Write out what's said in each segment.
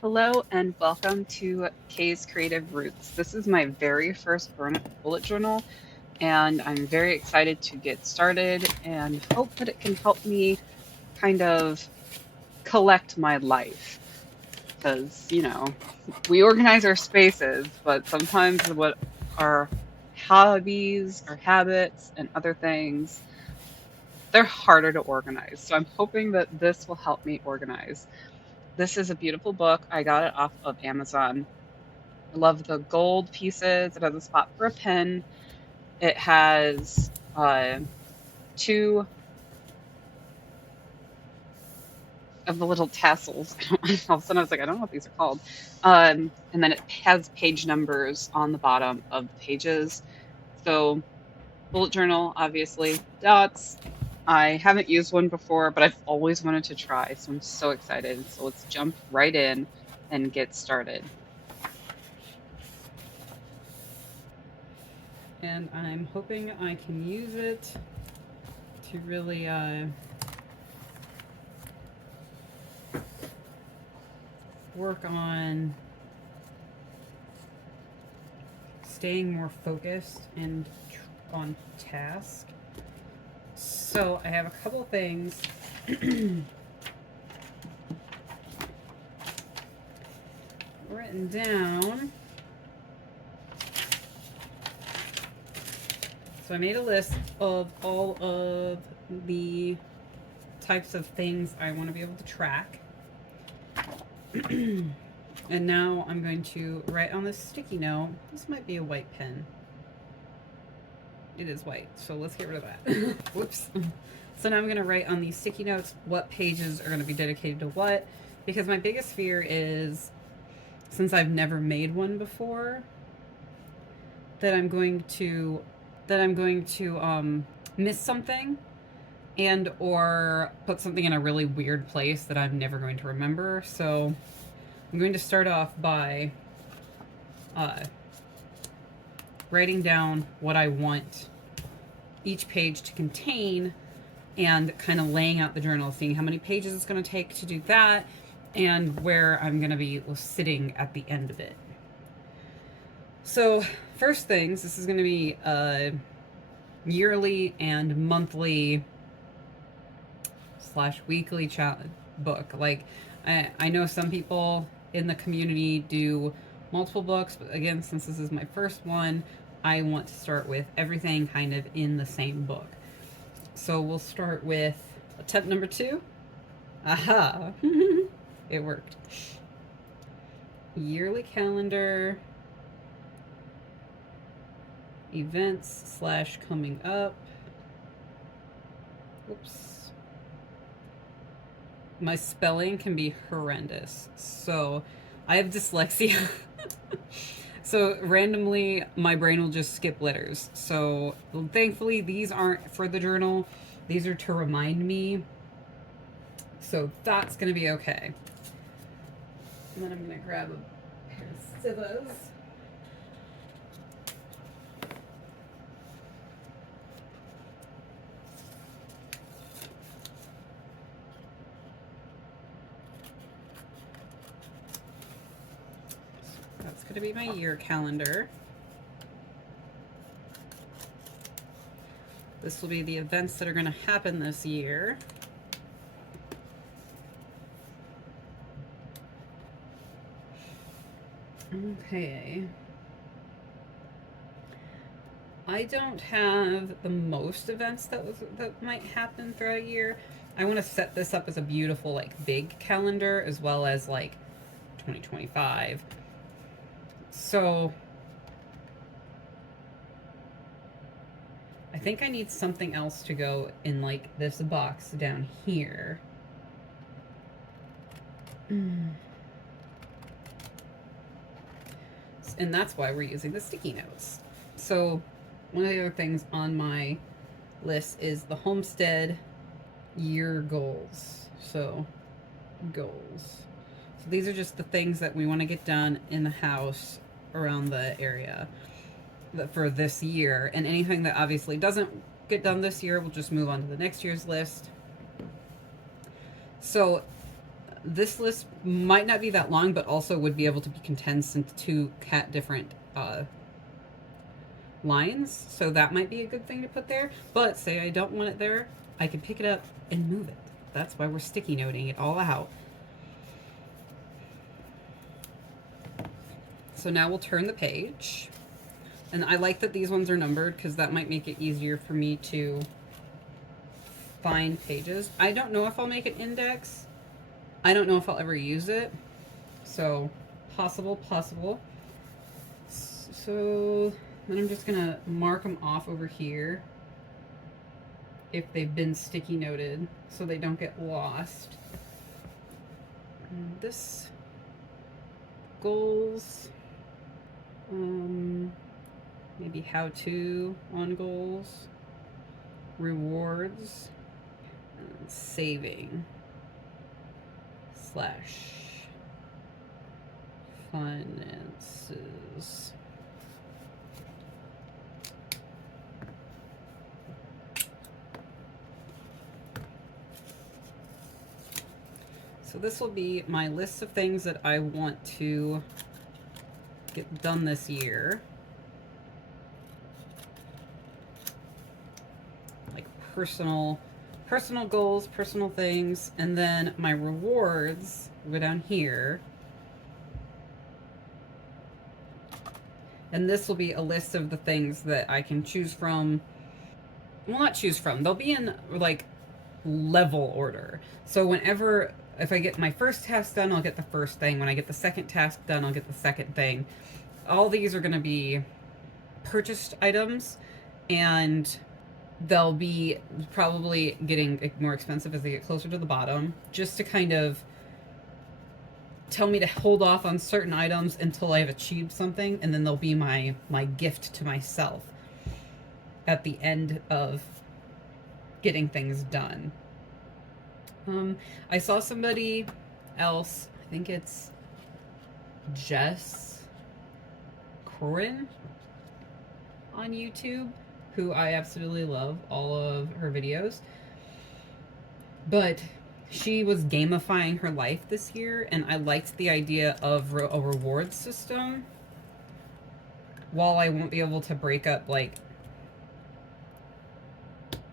Hello and welcome to Kay's Creative Roots. This is my very first bullet journal, and I'm very excited to get started and hope that it can help me kind of collect my life. Because, we organize our spaces, but sometimes what our hobbies, our habits, and other things, they're harder to organize. So I'm hoping that this will help me organize. This is a beautiful book. I got it off of Amazon. I love the gold pieces. It has a spot for a pen. It has two of the little tassels. All of a sudden, I was like, I don't know what these are called. And then it has page numbers on the bottom of the pages. So, bullet journal, obviously, dots. I haven't used one before, but I've always wanted to try. So, I'm so excited. So, let's jump right in and get started. And I'm hoping I can use it to really work on staying more focused and on task. So I have a couple things written down. So I made a list of all of the types of things I want to be able to track. And now I'm going to write on this sticky note. This might be a white pen. It is white, so let's get rid of that. Whoops. So now I'm going to write on these sticky notes what pages are going to be dedicated to what, because my biggest fear is, since I've never made one before, that I'm going to miss something and or put something in a really weird place that I'm never going to remember. So I'm going to start off by writing down what I want each page to contain and kind of laying out the journal, seeing how many pages it's going to take to do that and where I'm going to be sitting at the end of it. So first things, this is going to be a yearly and monthly / weekly book. Like I know some people in the community do multiple books, but again, since this is my first one, I want to start with everything kind of in the same book. So we'll start with attempt number 2. Aha! It worked. Yearly calendar, events / coming up. Whoops. My spelling can be horrendous. So I have dyslexia. So randomly, my brain will just skip letters. So thankfully, these aren't for the journal. These are to remind me. So that's going to be okay. And then I'm going to grab a pair of scissors. That's going to be my year calendar. This will be the events that are going to happen this year. Okay. I don't have the most events that might happen throughout a year. I want to set this up as a beautiful, like, big calendar as well as like 2025. So I think I need something else to go in, like, this box down here. And that's why we're using the sticky notes. So one of the other things on my list is the homestead year goals. So goals. So these are just the things that we want to get done in the house around the area for this year, and anything that obviously doesn't get done this year, we'll just move on to the next year's list. So this list might not be that long, but also would be able to be condensed into two different lines. So that might be a good thing to put there. But say I don't want it there, I can pick it up and move it. That's why we're sticky noting it all out. So now we'll turn the page. And I like that these ones are numbered because that might make it easier for me to find pages. I don't know if I'll make an index. I don't know if I'll ever use it. So possible. So then I'm just gonna mark them off over here if they've been sticky noted so they don't get lost. And this goals, maybe how to on goals, rewards, and saving / finances. So this will be my list of things that I want to get done this year. Like personal goals, personal things, and then my rewards go down here. And this will be a list of the things that I can choose from. Well, not choose from. They'll be in like level order. So whenever, if I get my first task done, I'll get the first thing. When I get the second task done, I'll get the second thing. All these are going to be purchased items, and they'll be probably getting more expensive as they get closer to the bottom, just to kind of tell me to hold off on certain items until I've achieved something, and then they'll be my gift to myself at the end of getting things done. I saw somebody else, I think it's Jess Corin on YouTube, who I absolutely love all of her videos. But she was gamifying her life this year, and I liked the idea of a reward system. While I won't be able to break up like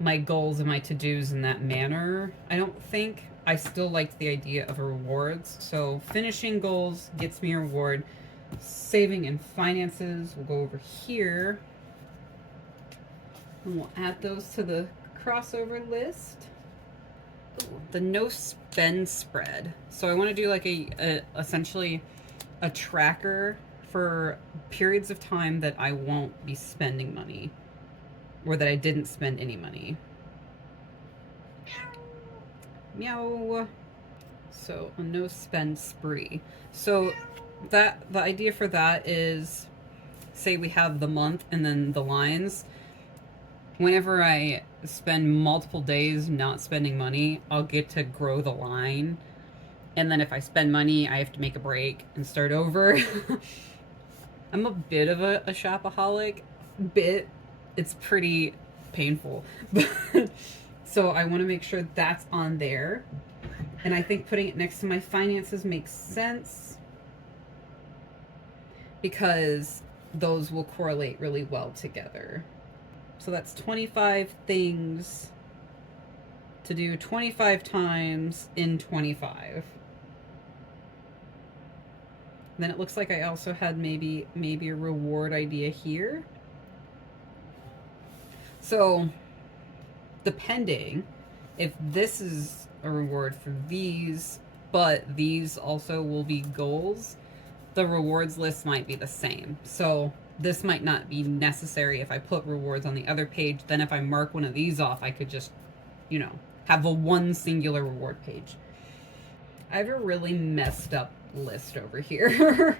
my goals and my to-dos in that manner, I don't think, I still liked the idea of a rewards. So finishing goals gets me a reward. Saving and finances will go over here. And we'll add those to the crossover list. Ooh, the no spend spread. So I want to do like essentially a tracker for periods of time that I won't be spending money, or that I didn't spend any money. Meow. So a no spend spree. So that the idea for that is, say we have the month and then the lines. Whenever I spend multiple days not spending money, I'll get to grow the line. And then if I spend money, I have to make a break and start over. I'm a bit of a shopaholic. It's pretty painful. So I want to make sure that's on there. And I think putting it next to my finances makes sense, because those will correlate really well together. So that's 25 things to do 25 times in 25. Then it looks like I also had maybe a reward idea here. So depending if this is a reward for these, but these also will be goals, the rewards list might be the same. So this might not be necessary if I put rewards on the other page. Then if I mark one of these off, I could just, have a one singular reward page. I have a really messed up list over here.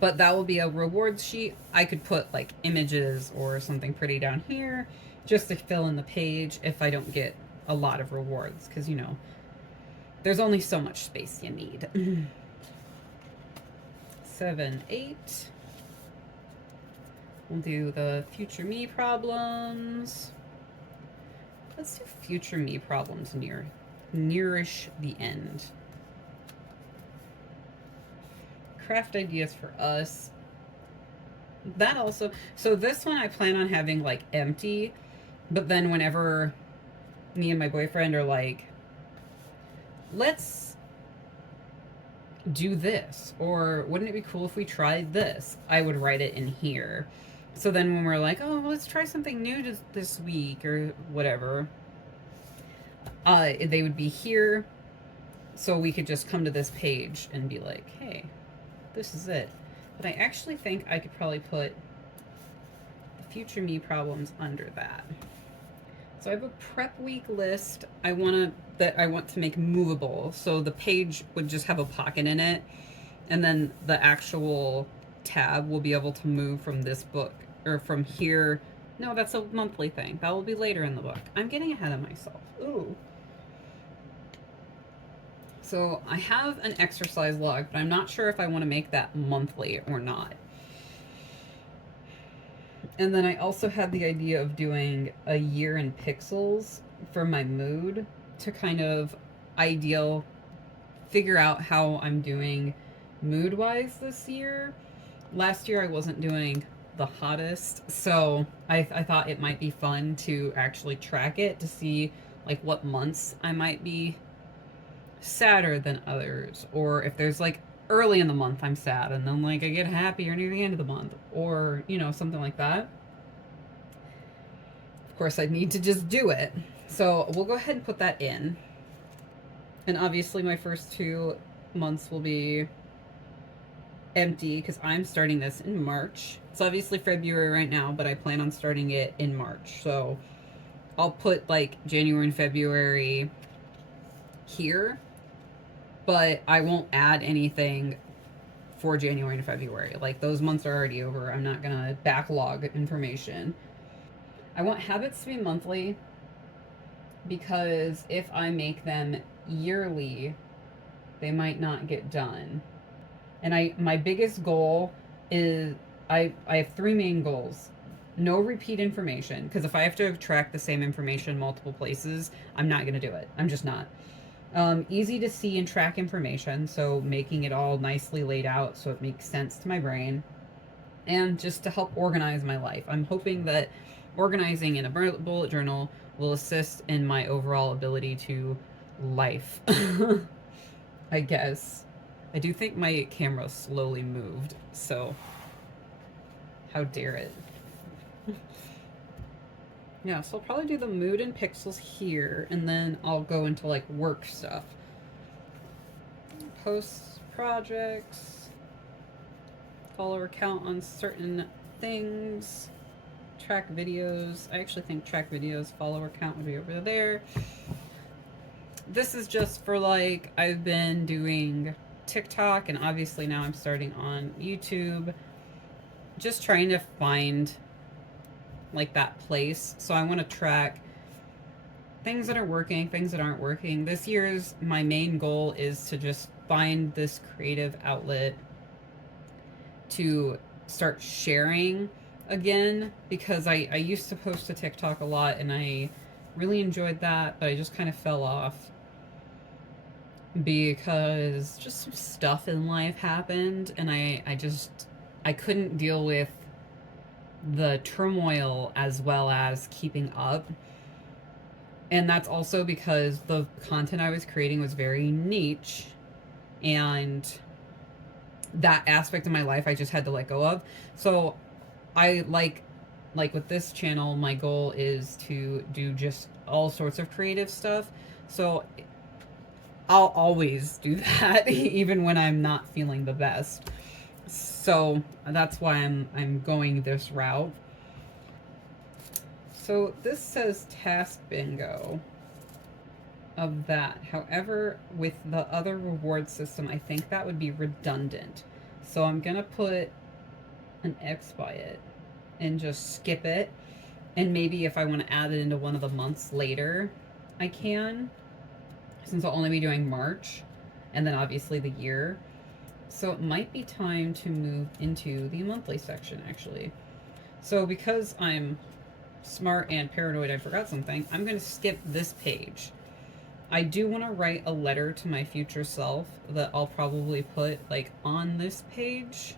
But that will be a rewards sheet. I could put like images or something pretty down here just to fill in the page if I don't get a lot of rewards, because there's only so much space you need. 7, 8. We'll do the future me problems. Let's do future me problems nearish the end. craft ideas for us. That also, so this one I plan on having like empty, but then whenever me and my boyfriend are like, let's do this, or wouldn't it be cool if we tried this, I would write it in here. So then when we're like, oh, let's try something new this week or whatever, they would be here, so we could just come to this page and be like, hey, this is it. But I actually think I could probably put the future me problems under that. So I have a prep week list I want to make movable. So the page would just have a pocket in it, and then the actual tab will be able to move from this book or from here. No, that's a monthly thing. That will be later in the book. I'm getting ahead of myself. Ooh. So I have an exercise log, but I'm not sure if I want to make that monthly or not. And then I also had the idea of doing a year in pixels for my mood to kind of ideal figure out how I'm doing mood wise this year. Last year I wasn't doing the hottest, so I thought it might be fun to actually track it to see like what months I might be sadder than others, or if there's like early in the month I'm sad and then like I get happier near the end of the month, or you know, something like that. Of course I'd need to just do it, so we'll go ahead and put that in. And obviously my first 2 months will be empty because I'm starting this in March. It's obviously February right now, but I plan on starting it in March, so I'll put like January and February here, but I won't add anything for January and February. Like, those months are already over. I'm not gonna backlog information. I want habits to be monthly because if I make them yearly, they might not get done. And my biggest goal is I have 3 main goals. No repeat information, because if I have to track the same information multiple places, I'm not going to do it. I'm just not. Easy to see and track information, so making it all nicely laid out so it makes sense to my brain. And just to help organize my life. I'm hoping that organizing in a bullet journal will assist in my overall ability to life. I guess. I do think my camera slowly moved, so how dare it. Yeah, so I'll probably do the mood and pixels here, and then I'll go into like work stuff. Posts, projects, follower count on certain things, track videos. I actually think track videos follower count would be over there. This is just for like, I've been doing TikTok, and obviously now I'm starting on YouTube. Just trying to find like that place. So I want to track things that are working, things that aren't working. This year's my main goal is to just find this creative outlet to start sharing again, because I used to post to TikTok a lot and I really enjoyed that, but I just kind of fell off because just some stuff in life happened, and I couldn't deal with the turmoil as well as keeping up. And that's also because the content I was creating was very niche, and that aspect of my life I just had to let go of. So I like with this channel, my goal is to do just all sorts of creative stuff. So I'll always do that even when I'm not feeling the best. So that's why I'm going this route. So this says task bingo of that. However, with the other reward system, I think that would be redundant. So I'm gonna put an X by it and just skip it. And maybe if I want to add it into one of the months later, I can, since I'll only be doing March and then obviously the year. So it might be time to move into the monthly section, actually. So because I'm smart and paranoid, I forgot something, I'm going to skip this page. I do want to write a letter to my future self that I'll probably put like on this page.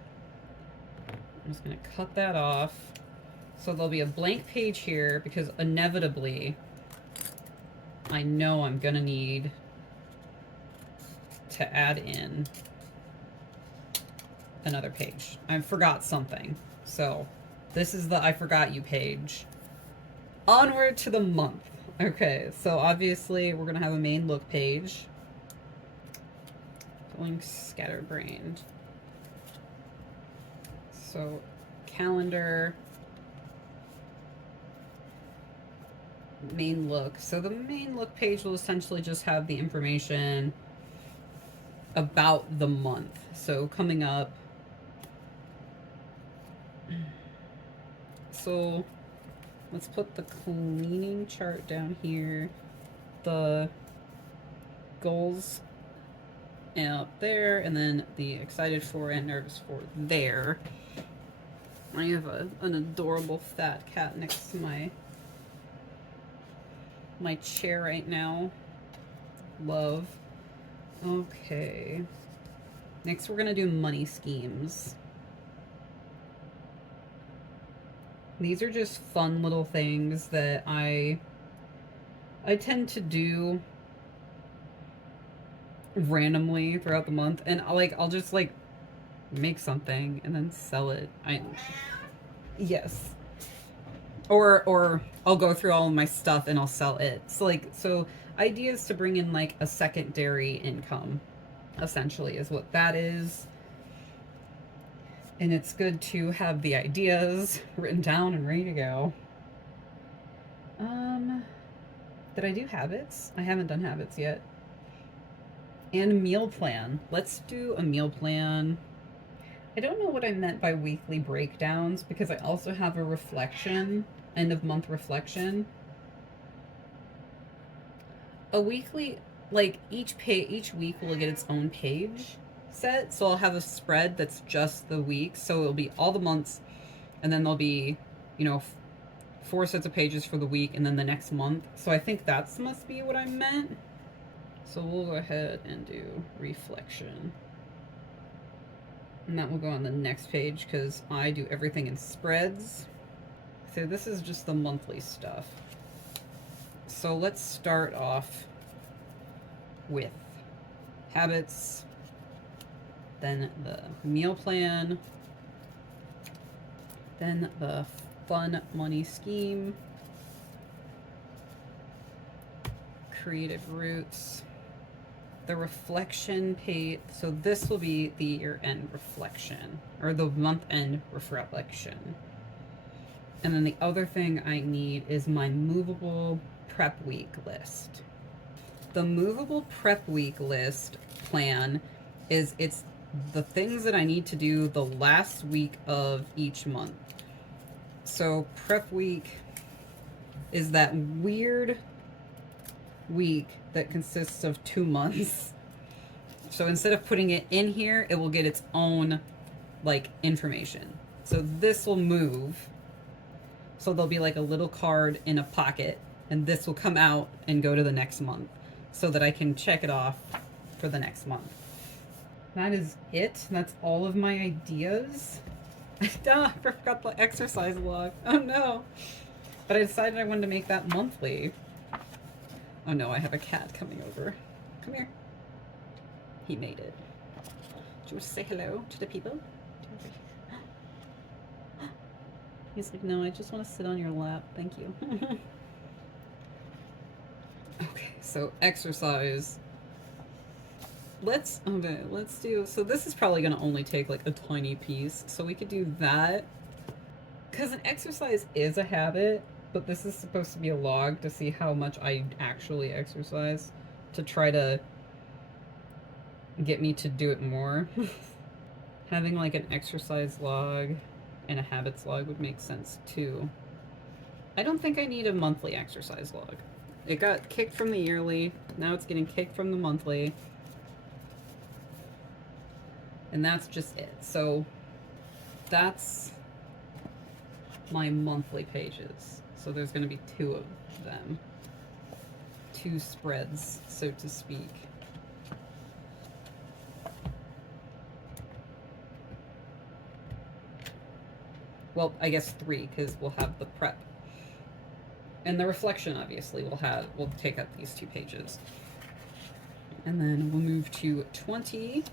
I'm just going to cut that off. So there'll be a blank page here because inevitably I know I'm going to need to add in another page. I forgot something. So this is the I forgot you page. Onward to the month. Okay, so obviously we're gonna have a main look page. Feeling scatterbrained. So calendar, main look. So the main look page will essentially just have the information about the month. So coming up. So let's put the cleaning chart down here. The goals out there, and then the excited for and nervous for there. I have an adorable fat cat next to my chair right now. Love. Okay. Next we're gonna do money schemes. These are just fun little things that I tend to do randomly throughout the month, and I'll just like make something and then sell it. Yes. Or I'll go through all of my stuff and I'll sell it. So ideas to bring in like a secondary income essentially is what that is. And it's good to have the ideas written down and ready to go. Did I do habits? I haven't done habits yet. And meal plan. Let's do a meal plan. I don't know what I meant by weekly breakdowns because I also have a reflection, end of month reflection. A weekly, like each week will get its own page set. So I'll have a spread that's just the weeks. So it'll be all the months, and then there'll be, 4 sets of pages for the week, and then the next month. So I think that must be what I meant. So we'll go ahead and do reflection. And that will go on the next page because I do everything in spreads. So this is just the monthly stuff. So let's start off with habits, then the meal plan, then the fun money scheme, creative roots, the reflection page. So this will be the year-end reflection, or the month-end reflection. And then the other thing I need is my movable prep week list. The movable prep week list plan it's the things that I need to do the last week of each month. So prep week is that weird week that consists of 2 months. So instead of putting it in here, it will get its own like information. So this will move. So there'll be like a little card in a pocket, and this will come out and go to the next month so that I can check it off for the next month. That is it. That's all of my ideas. I forgot the exercise log. Oh no. But I decided I wanted to make that monthly. Oh no, I have a cat coming over. Come here. He made it. Do you want to say hello to the people? He's like, no, I just want to sit on your lap. Thank you. Okay, so exercise. Let's do, so this is probably going to only take like a tiny piece. So we could do that. Because an exercise is a habit, but this is supposed to be a log to see how much I actually exercise, to try to get me to do it more. Having like an exercise log and a habits log would make sense too. I don't think I need a monthly exercise log. It got kicked from the yearly, now it's getting kicked from the monthly. And that's just it. So that's my monthly pages. So there's going to be 2 of them. two spreads, so to speak. Well, I guess three, because we'll have the prep. And the reflection, obviously, we'll take up these 2 pages. And then we'll move to 20,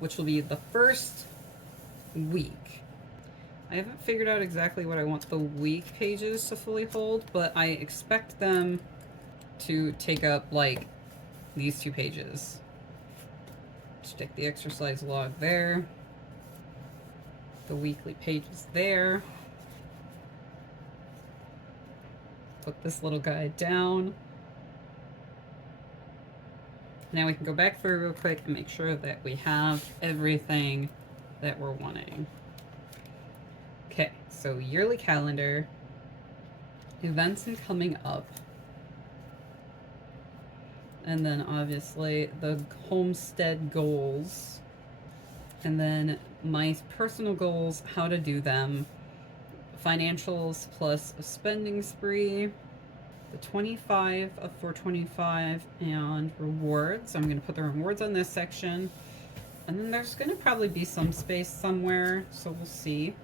which will be the first week. I haven't figured out exactly what I want the week pages to fully hold, but I expect them to take up, like, these 2 pages. Stick the exercise log there. The weekly pages there. Put this little guy down. Now we can go back through real quick and make sure that we have everything that we're wanting. Okay, so yearly calendar, events and coming up, and then obviously the homestead goals, and then my personal goals, how to do them, financials plus a spending spree, the 25 of 425, and rewards. I'm going to put the rewards on this section, and then there's going to probably be some space somewhere, so we'll see.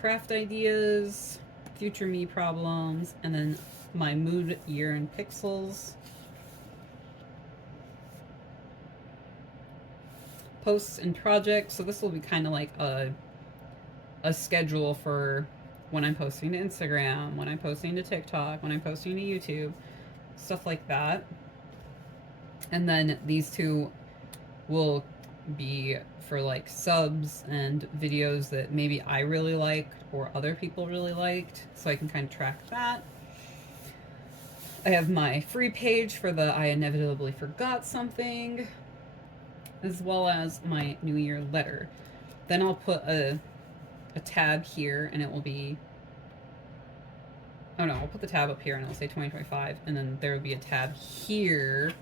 Craft ideas, future me problems, and then my mood, year, and pixels. Posts and projects, so this will be kind of like a schedule for when I'm posting to Instagram, when I'm posting to TikTok, when I'm posting to YouTube, stuff like that. And then these 2 will be for like subs and videos that maybe I really liked or other people really liked, so I can kind of track that. I have my free page for the I inevitably forgot something, as well as my New Year letter. Then I'll put a tab here, and it will be, oh no, I'll put the tab up here and it'll say 2025, and then there will be a tab here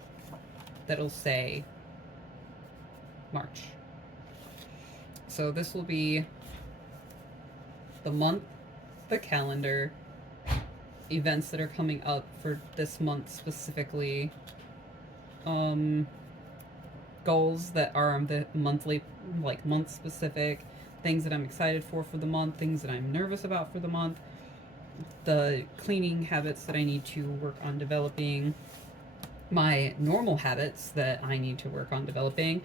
that'll say March. So this will be the month, the calendar, events that are coming up for this month specifically, goals that are the monthly, like month specific, things that I'm excited for the month, things that I'm nervous about for the month, the cleaning habits that I need to work on developing, my normal habits that I need to work on developing,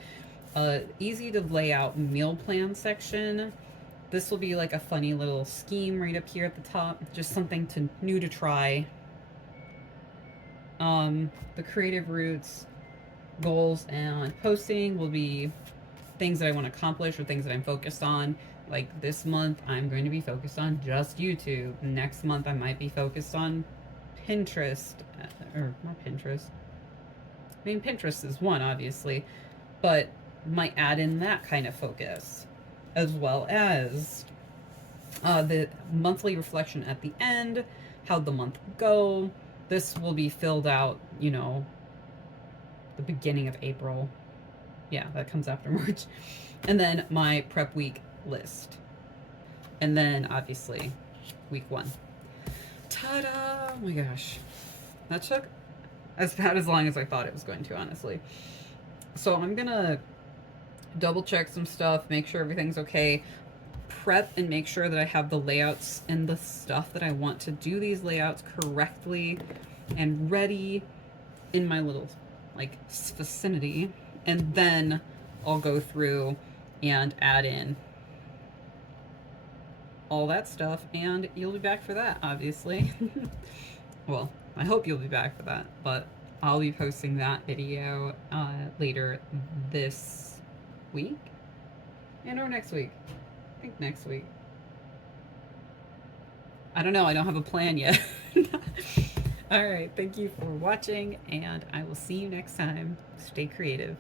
easy to lay out meal plan section. This will be like a funny little scheme right up here at the top, just something new to try. The creative roots, goals, and posting will be things that I want to accomplish or things that I'm focused on. Like this month, I'm going to be focused on just YouTube. Next month, I might be focused on Pinterest, or not Pinterest. I mean, Pinterest is one, obviously, but might add in that kind of focus, as well as the monthly reflection at the end, how'd the month go. This will be filled out, you know, the beginning of April. Yeah, that comes after March. And then my prep week list. And then obviously week 1. Ta-da! Oh my gosh. That took about as long as I thought it was going to, honestly. So I'm gonna double check some stuff, make sure everything's okay, prep and make sure that I have the layouts and the stuff that I want to do these layouts correctly and ready in my little like vicinity, and then I'll go through and add in all that stuff, and you'll be back for that, obviously. Well, I hope you'll be back for that, but I'll be posting that video later this week and or next week. I think next week. I don't know, I don't have a plan yet. All right, thank you for watching, and I will see you next time. Stay creative.